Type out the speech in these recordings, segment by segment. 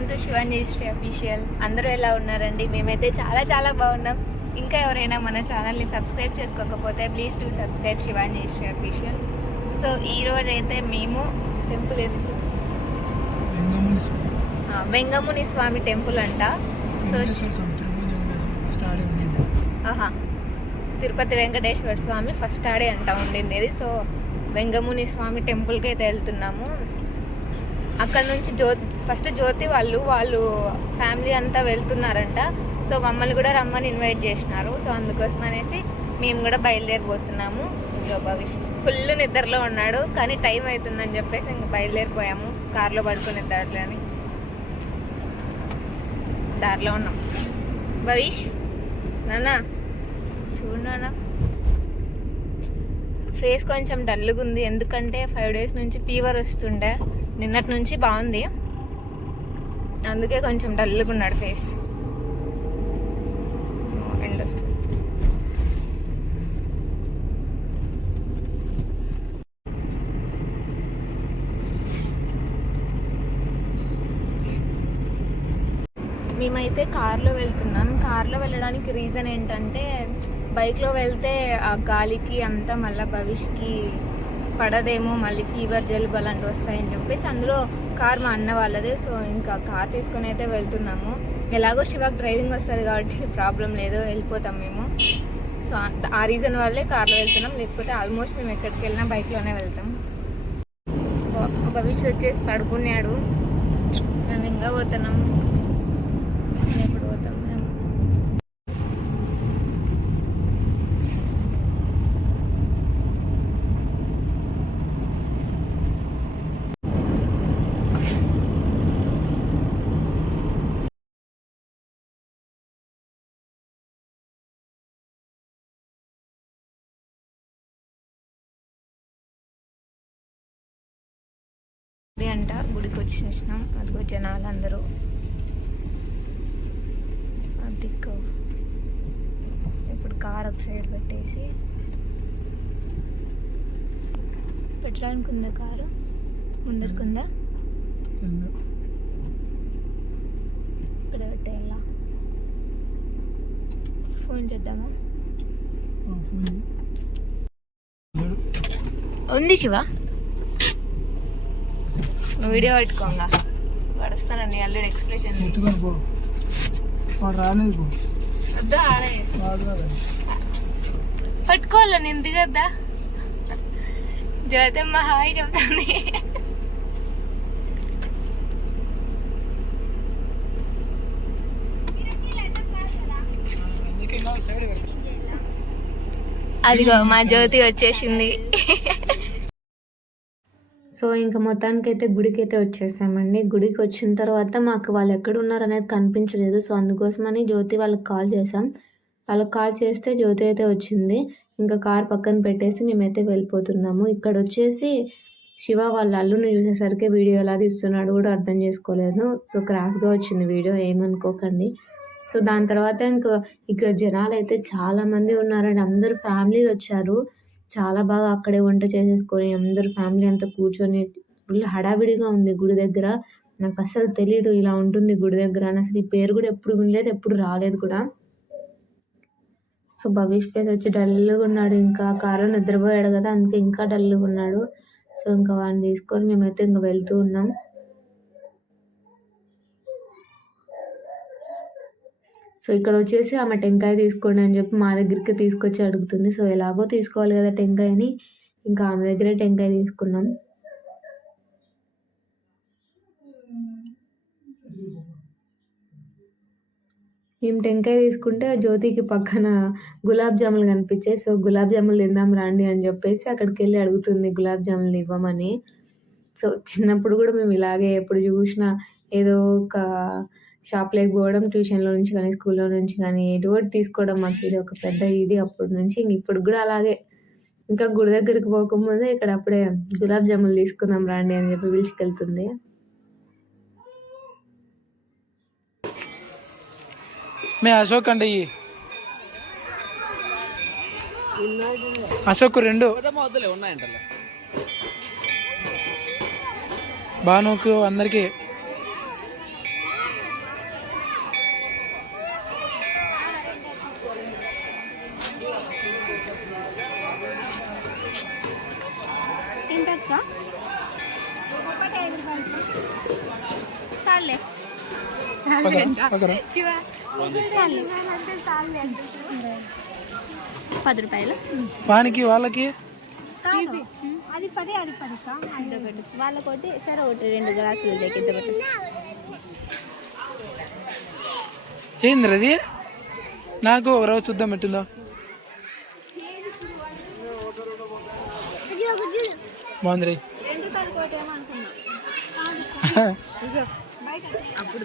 Welcome to శివాంజీ official. అందరూ ఎలా ఉన్నారండి? మేమైతే చాలా చాలా బాగున్నాం. ఇంకా ఎవరైనా మన ఛానల్ని సబ్స్క్రైబ్ చేసుకోకపోతే please to subscribe Shivanji official. So ఈ రోజు అయితే మేము టెంపుల్ ఏది వెంగముని స్వామి. టెంపుల్ అంట. సో. ఆహా. తిరుపతి వెంకటేశ్వర స్వామి ఫస్ట్ ఆడే అంట ఉండింది సో వెంగముని స్వామి టెంపుల్కి అయితే వెళ్తున్నాము. అక్కడ నుంచి జ్యోతి ఫస్ట్ జ్యోతి వాళ్ళు వాళ్ళు ఫ్యామిలీ అంతా వెళ్తున్నారంట. సో మమ్మల్ని కూడా రమ్మని ఇన్వైట్ చేసినారు. సో అందుకోసం అనేసి మేము కూడా బయలుదేరిపోతున్నాము ఇంకా భవిష్యత్ ఫుల్ నిద్రలో ఉన్నాడు కానీ టైం అవుతుందని చెప్పేసి ఇంక బయలుదేరిపోయాము. కార్లో పడుకుని దారిలో అని దారిలో ఉన్నాం. భవిష్ నానా చూడు నాన్న. ఫేస్ కొంచెం డల్గా ఉంది ఎందుకంటే ఫైవ్ డేస్ నుంచి ఫీవర్ వస్తుండే. నిన్నటి నుంచి బాగుంది. అందుకే కొంచెం డల్గా ఉన్నాడు ఫేస్. ఎండ్ వస్తుంది. మేమైతే కార్లో వెళ్తున్నాం. కార్లో వెళ్ళడానికి రీజన్ ఏంటంటే బైక్లో వెళ్తే ఆ గాలికి అంతా మళ్ళీ భవిష్కి పడదేమో మళ్ళీ ఫీవర్ జలుబు అలాంటివి వస్తాయని చెప్పేసి అందులో కార్ మా అన్న వాళ్ళదే. సో ఇంకా కార్ తీసుకొని అయితే వెళ్తున్నాము. ఎలాగో శివాకి డ్రైవింగ్ వస్తుంది కాబట్టి ప్రాబ్లం లేదు వెళ్ళిపోతాం మేము. సో ఆ- ఆ రీజన్ వల్లే కార్లో వెళ్తున్నాం. లేకపోతే ఆల్మోస్ట్ మేము ఎక్కడికి వెళ్ళినా బైక్లోనే వెళ్తాం. భవిష్యత్ వచ్చేసి పడుకున్నాడు. మేము ఇంకా పోతున్నాం. ఎప్పుడు పోతాం మేము గుడి అంట గుడికి వచ్చేసినాం అదిగో జనాలు అందరూ దిక్కు ఇప్పుడు కార్ ఒక సైడ్ పెట్టేసి పెట్టడానికి ఉందా కారు? ముందరకుందా. ఇక్కడ పెట్టేయాలా? ఫోన్ చేద్దామా. ఉంది శివ? నువ్వు వీడియో పెట్టుకోంగా. పడుస్తానండి అల్లుడు ఎక్స్ప్రెషన్ రాలేదు వద్దా ఆడే. పట్టుకోవాలని ఎందుకు కదా జ్యోతమ్మ హాయ్ చెప్తుంది. అదిగో మా జ్యోతి వచ్చేసింది. సో ఇంకా మొత్తానికైతే గుడికి అయితే వచ్చేసామండి. గుడికి వచ్చిన తర్వాత మాకు వాళ్ళు ఎక్కడ ఉన్నారు అనేది కనిపించలేదు. సో అందుకోసమని జ్యోతి వాళ్ళకి కాల్ చేసాం వాళ్ళకి కాల్ చేస్తే జ్యోతి అయితే వచ్చింది. ఇంకా కార్ పక్కన పెట్టేసి మేమైతే వెళ్ళిపోతున్నాము. ఇక్కడ వచ్చేసి శివ వాళ్ళ అల్లుని చూసేసరికి వీడియో ఎలా తీస్తున్నాడు కూడా అర్థం చేసుకోలేదు. సో క్రాస్గా వచ్చింది వీడియో ఏమనుకోకండి. సో దాని తర్వాత ఇంకా ఇక్కడ జనాలు అయితే చాలామంది ఉన్నారండి. అందరూ ఫ్యామిలీలు వచ్చారు. చాలా బాగా అక్కడే వంట చేసేసుకొని అందరూ ఫ్యామిలీ అంతా కూర్చొని ఫుల్ హడావిడిగా ఉంది గుడి దగ్గర. నాకు అసలు తెలియదు ఇలా ఉంటుంది గుడి దగ్గర అని. అసలు ఈ పేరు కూడా ఎప్పుడు వినలేదు ఎప్పుడు రాలేదు కూడా. సో భవిష్ ఫేస్ వచ్చి డల్గా ఉన్నాడు. ఇంకా కారు నిద్రపోయాడు కదా అందుకే ఇంకా డల్గా ఉన్నాడు. సో ఇంకా వాడిని తీసుకొని మేమైతే ఇంకా వెళ్తూ ఉన్నాం. సో ఇక్కడ వచ్చేసి ఆమె టెంకాయ తీసుకోండి అని చెప్పి మా దగ్గరికి తీసుకొచ్చి అడుగుతుంది. సో ఎలాగో తీసుకోవాలి కదా టెంకాయని. ఇంకా ఆమె దగ్గరే టెంకాయ తీసుకున్నాం. మేము టెంకాయ తీసుకుంటే జ్యోతికి పక్కన గులాబ్ జాములు కనిపించాయి. సో గులాబ్ జాములు తిందాం రండి అని చెప్పేసి అక్కడికి వెళ్ళి అడుగుతుంది గులాబ్ జాములు ఇవ్వమని. సో చిన్నప్పుడు కూడా మేము ఇలాగే ఎప్పుడు చూసినా ఏదో ఒక షాప్లోకి పోవడం ట్యూషన్లో నుంచి కానీ స్కూల్లో నుంచి కానీ ఎటు ఒకటి తీసుకోవడం మాకు ఇది ఒక పెద్ద ఇది అప్పటి నుంచి. ఇంక ఇప్పుడు కూడా అలాగే. ఇంకా గుడి దగ్గరికి పోకముందే ఇక్కడ అప్పుడే గులాబ్ జాములు తీసుకుందాం రండి అని చెప్పి పిలుచుకెళ్తుంది. మే అశోక్ అండి. అశోక్ రెండు. భానుకు అందరికి పది రూపాయలు. వానికి వాళ్ళకి? అది పది అది పది పెట్టు. వాళ్ళకోటి సరే ఒకటి రెండు గ్లాసులు కింద పెట్టు. ఏంది అది? నాకు ఒక రోజు చూద్దాం పెట్టిందో. బాగుంది అప్పుడు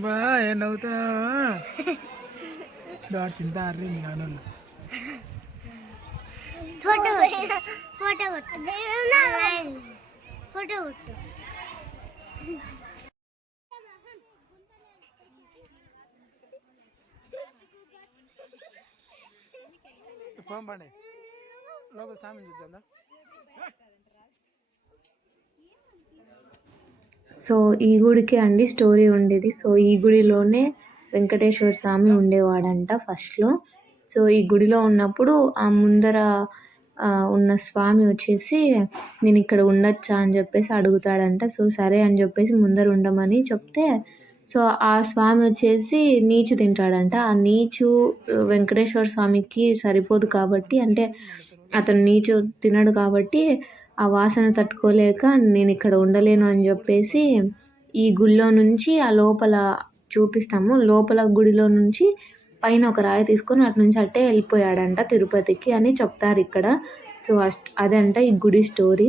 బా ఏం నవ్వుతున్నావా దాటి తింటారు మీ నాన్నోళ్ళు ఫోటో ఫోటో కొట్టు ఫోటో కొట్టు పోం పండి లోపల సామి చూద్దా సో ఈ గుడికి అండి స్టోరీ ఉండేది. సో ఈ గుడిలోనే వెంకటేశ్వర స్వామి ఉండేవాడంట ఫస్ట్లో. సో ఈ గుడిలో ఉన్నప్పుడు ఆ ముందర ఉన్న స్వామి వచ్చేసి నేను ఇక్కడ ఉండొచ్చా అని చెప్పేసి అడుగుతాడంట. సో సరే అని చెప్పేసి ముందర ఉండమని చెప్తే సో ఆ స్వామి వచ్చేసి నీచు తింటాడంట. ఆ నీచు వెంకటేశ్వర స్వామికి సరిపోదు కాబట్టి అంటే అతను నీచు తినడు కాబట్టి ఆ వాసన తట్టుకోలేక నేను ఇక్కడ ఉండలేను అని చెప్పేసి ఈ గుళ్ళో నుంచి ఆ లోపల చూపిస్తాము. లోపల గుడిలో నుంచి పైన ఒక రాయి తీసుకొని అటు నుంచి అట్టే వెళ్ళిపోయాడంట తిరుపతికి అని చెప్తారు ఇక్కడ. సో అదంట ఈ గుడి స్టోరీ.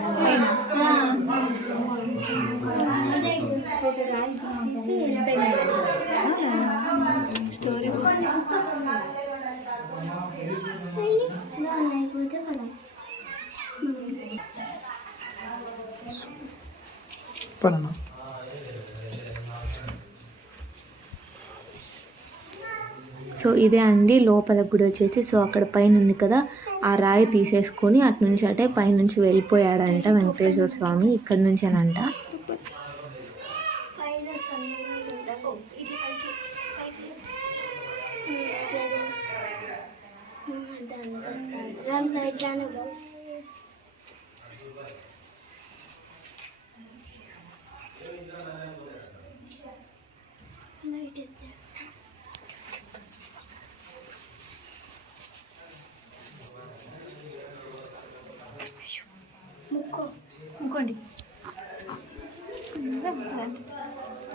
పనన్నా సో ఇదే అండి లోపల గుడి వచ్చేసి. సో అక్కడ పైన ఉంది కదా ఆ రాయి తీసేసుకొని అటు నుంచి అంటే పైనుంచి వెళ్ళిపోయాడంట వెంకటేశ్వర స్వామి. ఇక్కడ నుంచేనంట. పైన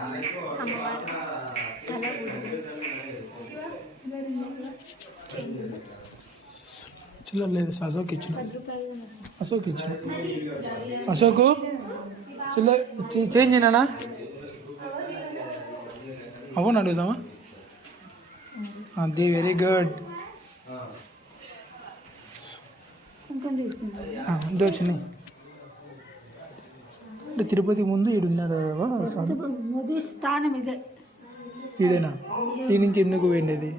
అమ్మవారి పార్వతి చిల్లర లేదు అశోక్ ఇచ్చిన. అశోక్ ఇచ్చిన. అశోకు? చిల్లర చే- చేంజ్ అయినా అవును అడుగుదామా? అది వెరీ గుడ్. ఇదో చిన్న. అంటే తిరుపతి ముందు ఈడున్నాడు స్వామి? స్థానం ఇదే. ఈడేనా? ఈ నుంచి ఎందుకు పోయిండేది?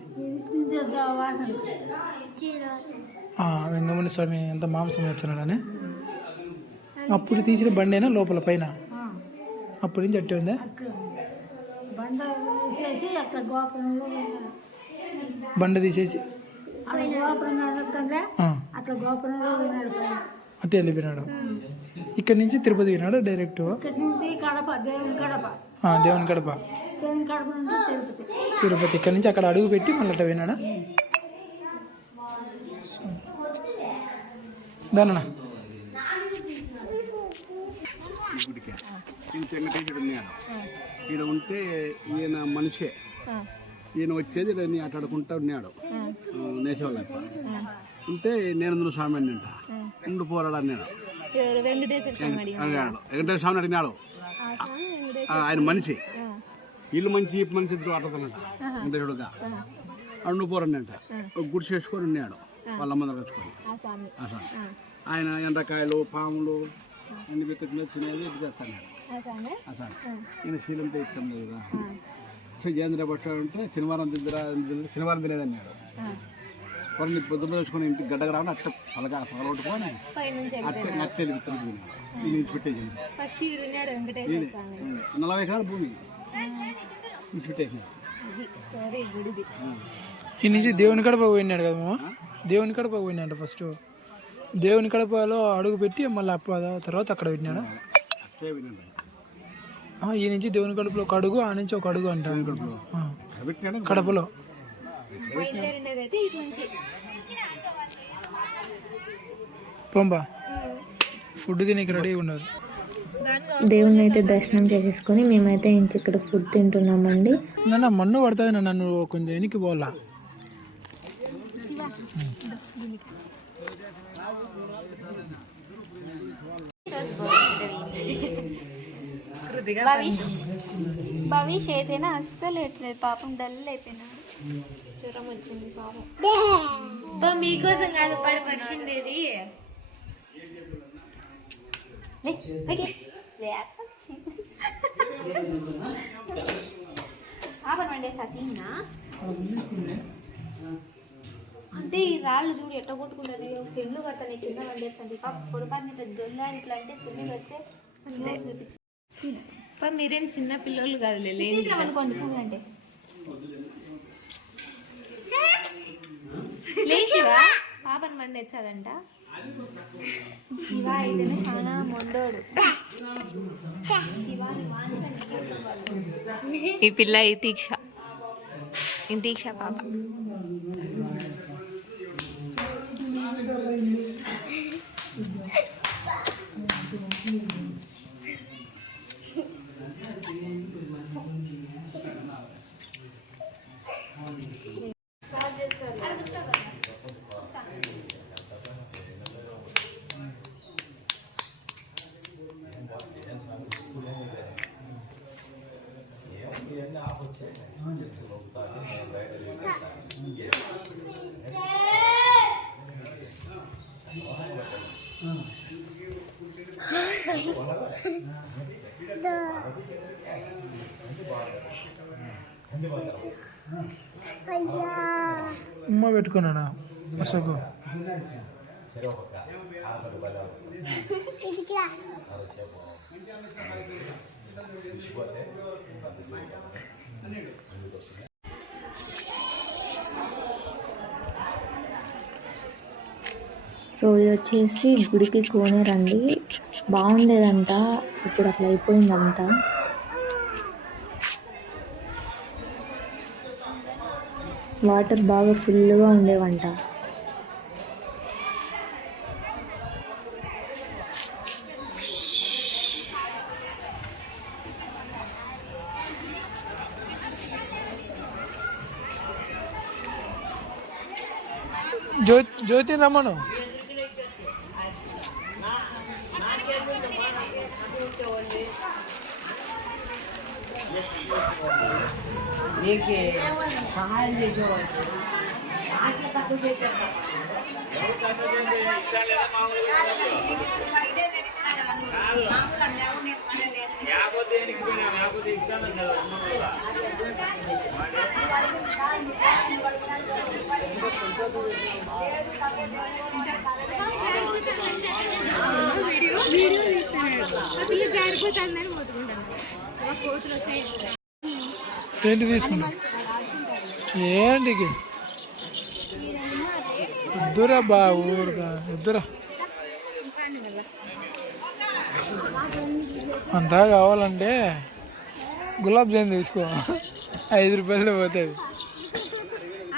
వెంగమని స్వామి ఎంత మాంసం వచ్చినాడని అప్పుడు తీసిన బండేనా లోపల పైన? అప్పటి నుంచి అట్టే ఉందా? బండ తీసేసి అట్లా గోపురంలో అట్టే వెళ్ళిపోయినాడు ఇక్కడి నుంచి తిరుపతి పోయినాడు డైరెక్ట్? ఇక్కడి నుంచి కడప దేవుని కడప. తిరుపతి. ఇక్కడి నుంచి అక్కడ అడుగు పెట్టి మళ్ళీ అట్ట పోయినాడా ఈయన వెంకటేశ్వరుడు ఉన్నాడు. ఈయన ఉంటే ఈయన మనిషే. ఈయన వచ్చేది నేను ఆటాడుకుంటా ఉన్నాడు. నేసేవాళ్ళ ఉంటే నేను స్వామి అంట. ఉండు పోరాడు అన్నాడు. వెంకటేశ్వర స్వామి అడిగినాడు. ఆయన మనిషి. ఇల్లు మంచి మనిషి ఇద్దరు ఆటోతానంట వెంకటేశ్వరుడుగా అండు పోరన్నంట ఒక గుడిసె వేసుకొని ఉన్నాడు. వాళ్ళ దగ్గర ఆ స్వామి. ఆయన ఎండ్రకాయలు పాములు అన్ని పెట్టుకుని తినేది ఇది చేస్తాడు ఈయన శీలంతో ఇష్టం లేదు. కదా భట్ అంటే శనివారం తిందిరా శనివారం తినేదన్నాడు. కొన్ని పొద్దున్న వచ్చుకొని ఇంటికి గడ్డకు రావడం అట్ట పలక పగలగొట్టుకొని అట్ట నచ్చేది విత్తనం ఈ నుంచి పెట్టేసింది నలభై ఎకరాల భూమి. పెట్టేసింది ఈ నుంచి దేవుని కడప పోయినాడు కదా మామ? దేవుని కడప పోయినాడు ఫస్ట్. దేవుని కడపలో అడుగు పెట్టి మళ్ళీ అప్ప తర్వాత అక్కడ పెట్టినాడు? అట్లే ఈ నుంచి దేవుని కడపలో ఒక అడుగు ఆ నుంచి ఒక అడుగు అంటారు. కడపలో. పంపా ఫుడ్ తినకి రెడీ ఉన్నారు. దేవుని అయితే దర్శనం చేసేసుకొని మేమైతే ఇంక ఇక్కడ ఫుడ్ తింటున్నామండి. నన్ను మన్ను పడుతుంది నన్ను నువ్వు కొంచెం వెనక్కి పోవాలా? భవిష్ భవిష్ ఏదైనా అస్సలు ఏడ్చలేదు. పాపం డల్ అయిపోయినాడు. జ్వరం వచ్చింది పాపం. మీకోసం కాదు పడి పరిచిండేది లే, పైకి. లే, అక్క. ఆపన్ వండే సతీనా అంటే ఈ రాళ్ళు చూడు ఎట్ట కొట్టుకున్నది సెల్లు కడతాను కింద వండేస్తుంది పాప పొరపాటున ఇట్లా ఇట్లా అంటే సెల్లు కడితే చూపించి. పా మీరేం చిన్న పిల్లలు కాదు అనుకోండి అంటే. లేచివా? పాపని మండి ఎచ్చాదంట శివ ఇదనే చాలా మొండోడు. శివాని ఈ పిల్ల ఈ తీక్ష. ఈ తీక్ష పాప ఉమ్మ పెట్టుకున్నాడా అశోకు. సో ఇది వచ్చేసి గుడికి కోనేరండి బాగుండేదంట. ఇప్పుడు అట్లా అయిపోయిందంతా వాటర్ బాగా ఫుల్గా ఉండేవంట. జ్యో జ్యోతి రమ్మను వీడియో వీడియో తీస్తున్నాడు ఆ పిల్ల జారిపోతుందని కొట్టుకుంటాను కోతులు ఏంటి తీసుకున్నా ఏంటి వద్దురా బా ఊరుగా? వద్దురా అంతా కావాలంటే గులాబ్ జామ్ తీసుకో. ఐదు రూపాయలు పోతుంది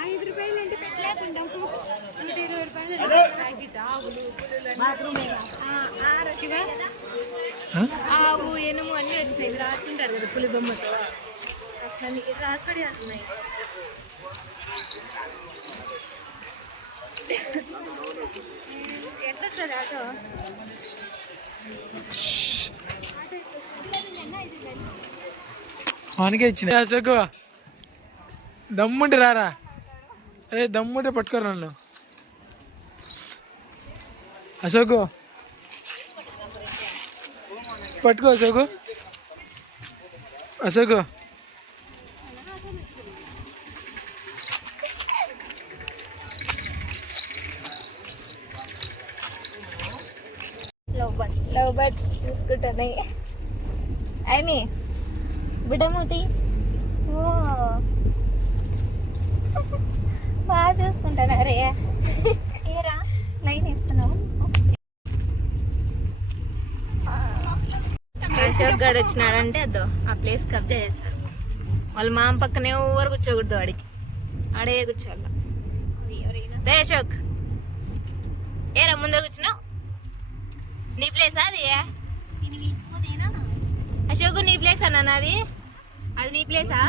ఐదు రూపాయలు అంటే పెట్టలేకుంటాం నూట ఇరవై రూపాయలు ప్యాకెట్ ఆవులు ఆ, ఆ, శివ ఆవు ఎనుము అన్నీ వచ్చినాయి. ఇవి రాసుకుంటారు కదా పులి బొమ్మతో దానికి రాసుకొని వస్తున్నాయి ఎట్లా వస్తుంది ఆటో? వానికే ఇచ్చిన అశోక్ దమ్ముంటే రారా. ఏ దమ్ముంటే పట్టుకోరా నన్ను. అశోక్. పట్టుకో అశోకు. అశోకు. లవ్ బర్డ్స్ చూసుకుంటున్నాయి అయిమి బిడముటి ఓ. బాగా చూసుకుంటున్నారే అశోక్ గడు వచ్చినాడంటే అదో ఆ ప్లేస్ కబ్జా చేస్తాడు వాళ్ళ మామ పక్కనే ఎవరు కూర్చోకూడదు వాడికి. ఆడే కూర్చోాల రే అశోక్. ఏరా ముందర కూర్చున్నావు? నీ ప్లేస్ అది? అశోక్ నీ ప్లేస్ అన్నాను అది అది నీ ప్లేసా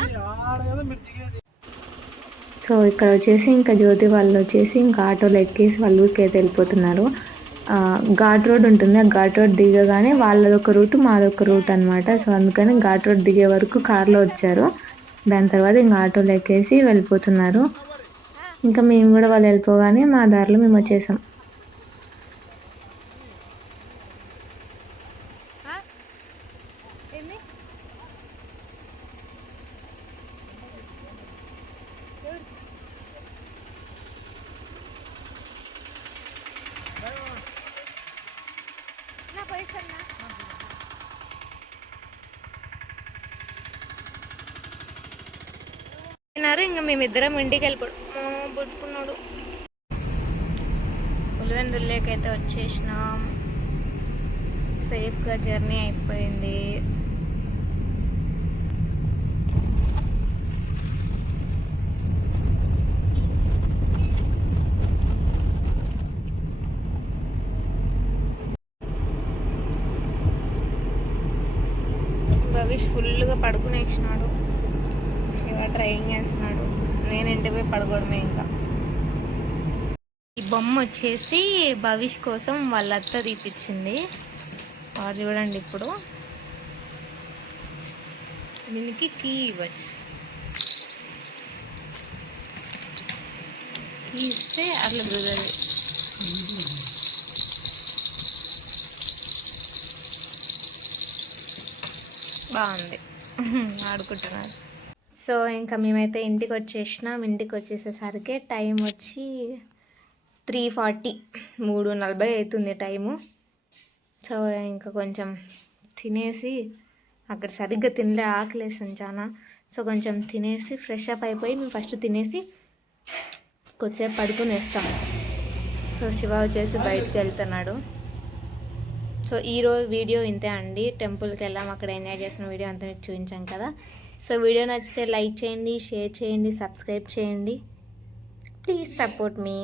సో ఇక్కడ వచ్చేసి ఇంకా జ్యోతి వాళ్ళు వచ్చేసి ఇంకా ఆటోలో ఎక్కేసి వాళ్ళ ఊరికి అయితే వెళ్ళిపోతున్నారు. ఘాట్ రోడ్ ఉంటుంది. ఆ ఘాట్ రోడ్ దిగగానే వాళ్ళది ఒక రూట్ మాది ఒక రూట్ అనమాట సో అందుకని ఘాట్ రోడ్ దిగే వరకు కార్లో వచ్చారు. దాని తర్వాత ఇంకా ఆటోలో ఎక్కేసి వెళ్ళిపోతున్నారు. ఇంకా మేము కూడా వాళ్ళు వెళ్ళిపోగానే మా దారిలో మేము వచ్చేసాం. ఇంకా మేమిద్దరం ఇంటికి వెళ్ళిపోవడం పుట్టుకున్నాడు. పులివెందుల్లేకైతే వచ్చేసినాం. సేఫ్గా జర్నీ అయిపోయింది. భవిష్ ఫుల్గా పడుకునేసినాడు. శివ డ్రైవింగ్ చేస్తున్నాడు. నేను ఎండిపోయి పోయి పడుకోవడమే ఇంకా. ఈ బొమ్మ వచ్చేసి భవిష్ కోసం వాళ్ళ అత్త తీపిచ్చింది. వాడు చూడండి ఇప్పుడు. దీనికి కీ ఇవ్వచ్చు. కీ ఇస్తే అట్లా కుదరదు బాగుంది. ఆడుకుంటున్నారు. సో ఇంకా మేమైతే ఇంటికి వచ్చేసినాం ఇంటికి వచ్చేసేసరికి టైం వచ్చి త్రీ ఫార్టీ మూడు నలభై అవుతుంది టైము. సో ఇంకా కొంచెం తినేసి అక్కడ సరిగ్గా తినలే ఆకలేసాను చాలా సో కొంచెం తినేసి ఫ్రెష్ అప్ అయిపోయి మేము ఫస్ట్ తినేసి కొద్దిసేపు పడుకుని వేస్తాం సో శివ వచ్చేసి బయటకు వెళ్తున్నాడు. సో ఈరోజు వీడియో ఇంతే అండి. టెంపుల్కి వెళ్ళాం అక్కడ ఎంజాయ్ చేసిన వీడియో అంతా మీకు చూపించాం కదా. సో వీడియో నచ్చితే లైక్ చేయండి షేర్ చేయండి సబ్స్క్రైబ్ చేయండి. Please support me.